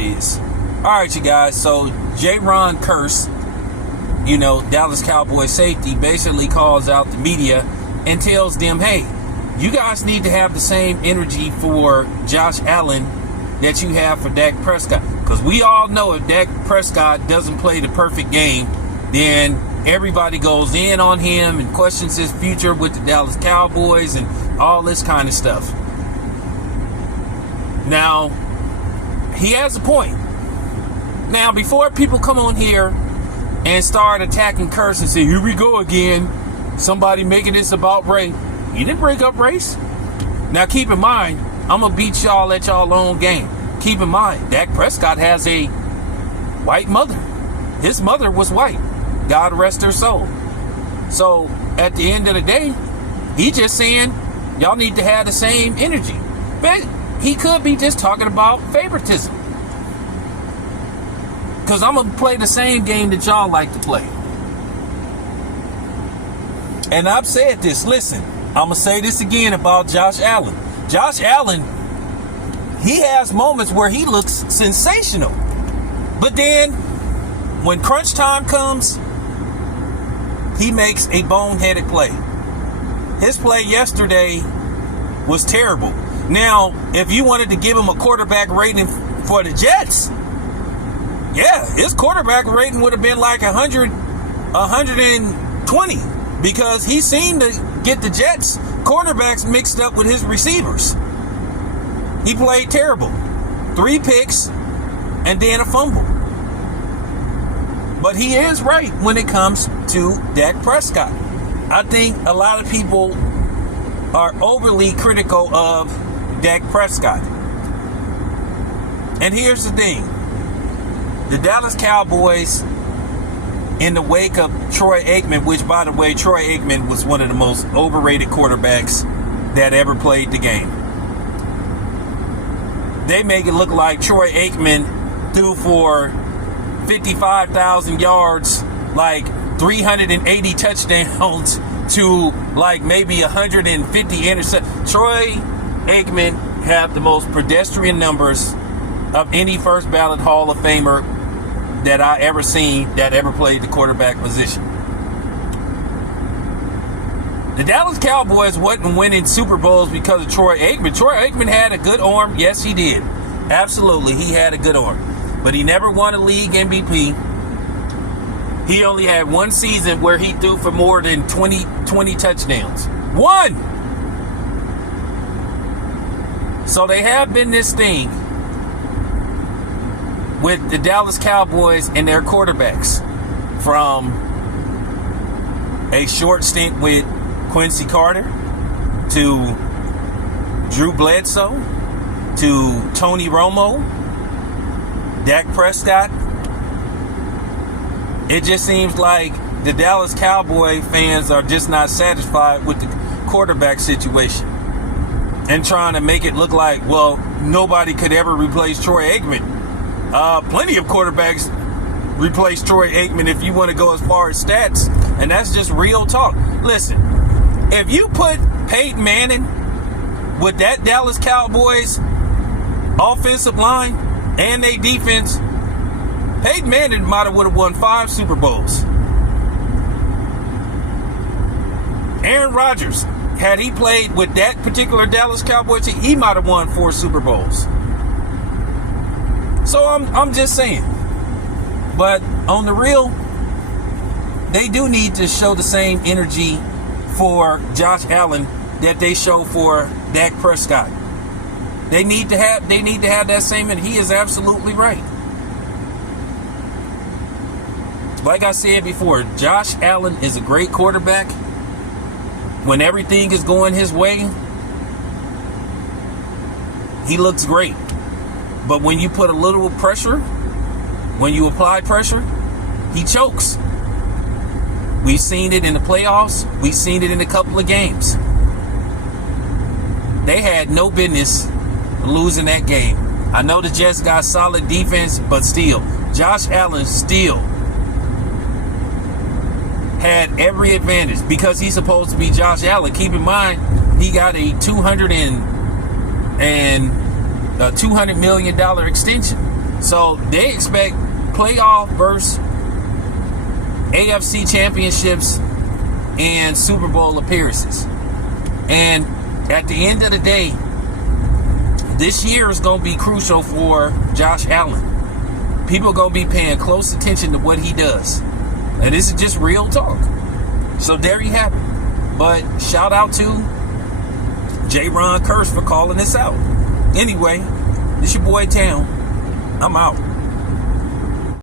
is. All right, you guys. So Jayron Kearse, Dallas Cowboy safety, basically calls out the media and tells them, hey, you guys need to have the same energy for Josh Allen that you have for Dak Prescott. Because we all know if Dak Prescott doesn't play the perfect game, then everybody goes in on him and questions his future with the Dallas Cowboys and all this kind of stuff. Now, he has a point. Now, before people come on here and start attacking Kearse and say, here we go again, somebody making this about race. He didn't bring up race. Now, keep in mind, I'm going to beat y'all at y'all own game. Keep in mind, Dak Prescott has a white mother. His mother was white. God rest her soul. So, at the end of the day, he just saying, y'all need to have the same energy. But he could be just talking about favoritism. Because I'm going to play the same game that y'all like to play. And I've said this. Listen, I'm going to say this again about Josh Allen. Josh Allen, he has moments where he looks sensational. But then, when crunch time comes, he makes a boneheaded play. His play yesterday was terrible. Now, if you wanted to give him a quarterback rating for the Jets, yeah, his quarterback rating would have been like 120 because he seemed to get the Jets quarterbacks mixed up with his receivers. He played terrible. 3 picks and then a fumble. But he is right when it comes to Dak Prescott. I think a lot of people are overly critical of Dak Prescott. And here's the thing. The Dallas Cowboys, in the wake of Troy Aikman, which, by the way, Troy Aikman was one of the most overrated quarterbacks that ever played the game. They make it look like Troy Aikman threw for 55,000 yards, like 380 touchdowns to like maybe 150 interceptions. Troy Aikman had the most pedestrian numbers of any first ballot Hall of Famer that I ever seen that ever played the quarterback position. The Dallas Cowboys wasn't winning Super Bowls because of Troy Aikman. Troy Aikman had a good arm. Yes, he did. Absolutely, he had a good arm. But he never won a league MVP. He only had one season where he threw for more than 20 touchdowns. One! So they have been this thing with the Dallas Cowboys and their quarterbacks, from a short stint with Quincy Carter to Drew Bledsoe to Tony Romo, Dak Prescott. It just seems like the Dallas Cowboy fans are just not satisfied with the quarterback situation and trying to make it look like, well, nobody could ever replace Troy Aikman. Plenty of quarterbacks replace Troy Aikman if you want to go as far as stats, and that's just real talk. Listen, if you put Peyton Manning with that Dallas Cowboys offensive line and their defense, Peyton Manning might have would have won 5 Super Bowls. Aaron Rodgers, had he played with that particular Dallas Cowboys team, he might have won 4 Super Bowls. So I'm just saying. But on the real, they do need to show the same energy for Josh Allen that they show for Dak Prescott. They need to have that same, and he is absolutely right. Like I said before, Josh Allen is a great quarterback. When everything is going his way, he looks great. But when you put a little pressure, when you apply pressure, he chokes. We've seen it in the playoffs. We've seen it in a couple of games. They had no business losing that game. I know the Jets got solid defense, but still, Josh Allen still had every advantage because he's supposed to be Josh Allen. Keep in mind, he got a $200 million extension. So they expect playoff versus AFC championships and Super Bowl appearances. And at the end of the day, this year is going to be crucial for Josh Allen. People are going to be paying close attention to what he does. And this is just real talk. So there you have it. But shout out to Jayron Kearse for calling this out. Anyway, this your boy Town. I'm out.